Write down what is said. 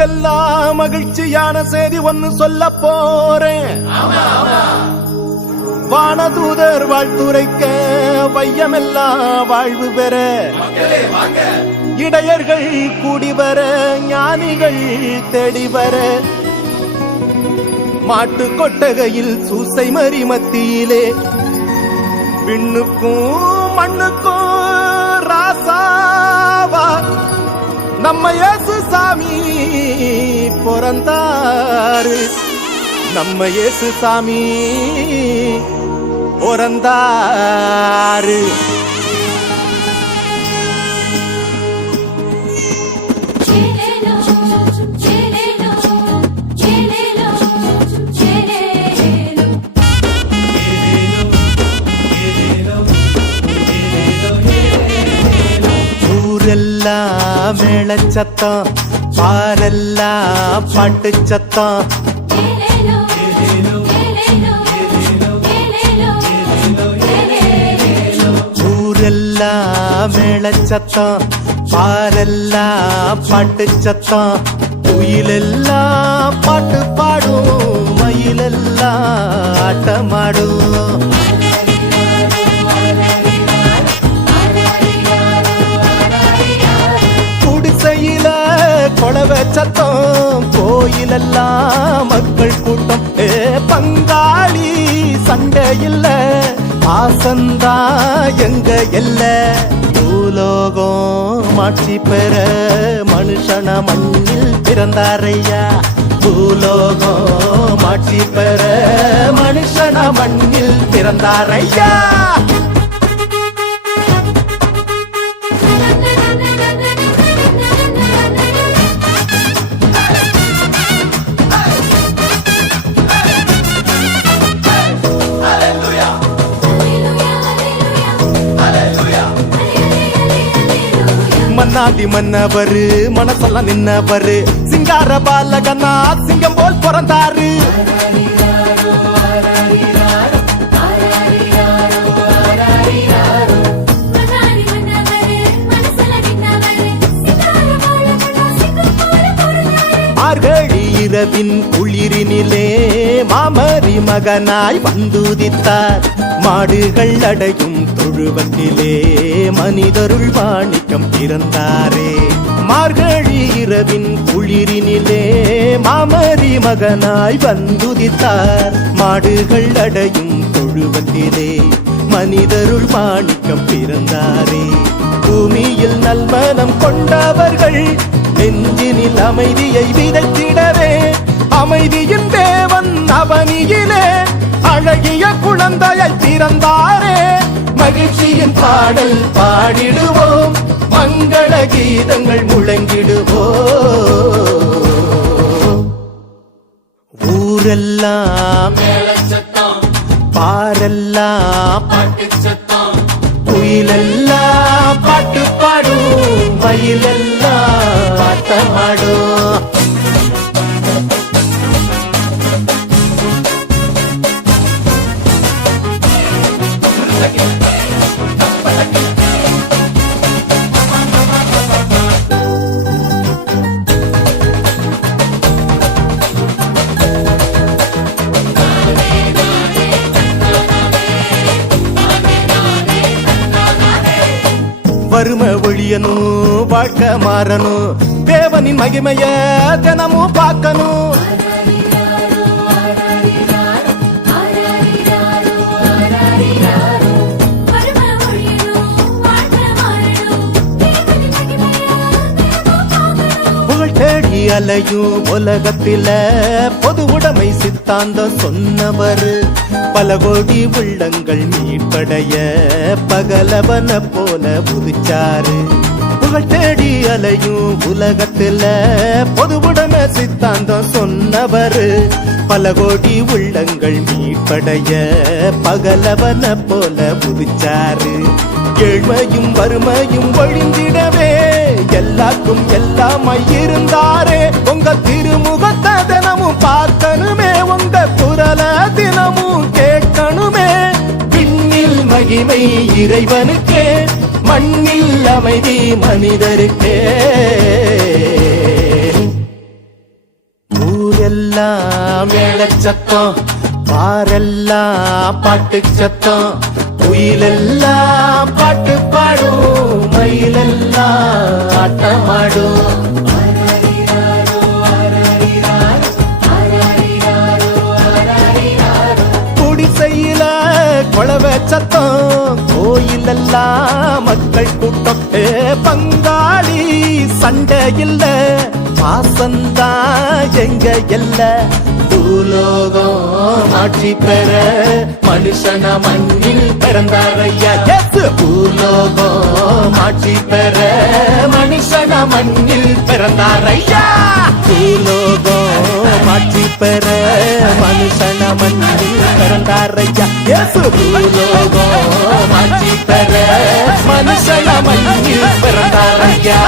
உங்களுக்கெல்லாம் மகிழ்ச்சியான செய்தி ஒன்னு சொல்ல போறேன். வானதூதர் வாழ்த்துரைக்க வையமெல்லாம் வாழ்வு பெற, இடையர்கள் கூடி வர, ஞானிகள் தேடி வர, மாட்டு கொட்டகையில் சூசை மறி மத்தியிலே விண்ணுக்கும் மண்ணுக்கும் ராசாவா நம்ம இயேசு சாமி பிறந்தாரு. நம்ம இயேசு சாமி பிறந்தாரு. ஊரெல்லாம் மேளச்சத்தம், பாரெல்லாம் பாட்டு சத்தம். ஊரெல்லாம் மேளச்சத்தம், பாரெல்லாம் பாட்டு சத்தம். குயிலெல்லாம் பாட்டு பாடும், மயிலெல்லாம் ஆட்டமாடும். கொளவ சத்தம், கோயிலெல்லாம் மக்கள் கூட்டம். பங்காளி சண்டை இல்ல, பாசந்தா எங்க எல்ல. பூலோகம் ஆட்சி பெற மனுஷன மண்ணில் பிறந்தாரையா. பூலோகம் ஆட்சி பெற மனுஷன மண்ணில் பிறந்தாரையா. மன்னாதி மன்னவரு மனசெல்லாம் நின்னவரு, சிங்கார பாலகனா சிங்கம் போல் பிறந்தாரு. மார்கழி இரவின் குளிரினிலே மாமரி மகனாய் வந்துதித்தார். மாடுகள் அடையும் தொழுவத்திலே மனிதருள் மாணிக்கம் பிறந்தாரே. மார்கழி இரவின் குளிரினிலே மாமரி மகனாய் வந்துதித்தார். மாடுகள் அடையும் தொழுவத்திலே மனிதருள் மாணிக்கம் பிறந்தாரே. பூமியில் நல்மனம் கொண்டவர்கள் நெஞ்சினில் அமைதியை விதைத்திடவே, அமைதியின் தேவன் அவனியிலே அழகிய குழந்தையை பிறந்தாரே. மகிழ்ச்சியின் பாடல் பாடிடுவோம், மங்கள கீதங்கள் முழங்கிடுவோம். ஊரெல்லாம் பாரெல்லாம் குயிலெல்லாம் பாட்டு பாடும், மயிலெல்லாம் ஆட்டமாடும். வறுமை ஒழியணும், வாழ்க்கை மாறணும், தேவனின் மகிமைய தினமும் பார்க்கணும். புகழ் தேடி அலையும் உலகத்தில பொது உடைமை சித்தாந்தம் சொன்னவர். பல கோடி உள்ளங்கள் மீட்படைய பகலவன போல புதிச்சாரு. புகழ் தேடி அலையும் உலகத்துல பொது உடைமை சித்தாந்தம் சொன்னவர். பல கோடி உள்ளங்கள் மீட்படைய பகலவன போல புதிச்சாரு. ஏழ்மையும் வறுமையும் ஒழிந்திடவே எல்லாருக்கும் எல்லாமாய் இருந்தாரே. உங்க திருமுகத்தை தினமும் பார்க்கணுமே, உங்க குரல தினமும் கேட்கணுமே. விண்ணில் மகிமை இறைவனுக்கே, மண்ணில் அமைதி மனிதருக்கே. மேல சத்தம் பாரெல்லாம் பாட்டு சத்தம் குயிலெல்லாம் பாட்டு பாடும் மயிலெல்லாம் ஆட்டமாடும் குடிசையில கொளவ சத்தம் கோயிலெல்லாம் மக்கள் கூட்டம் பங்காளி சண்டை இல்ல பாசந்தா எங்க எல்ல பூலோகம் ஆட்சி பெற மனுஷன மண்ணில் பிறந்தாரையா பூலோகம் ஆட்சி பெற மனுஷன மண்ணில் பிறந்தாரையா பூலோகம் ஆட்சி பெற மனுஷன மண்ணில் பிறந்தாரையா பூலோகம் ஆட்சி பெற மனுஷன மண்ணில் பிறந்தாரையா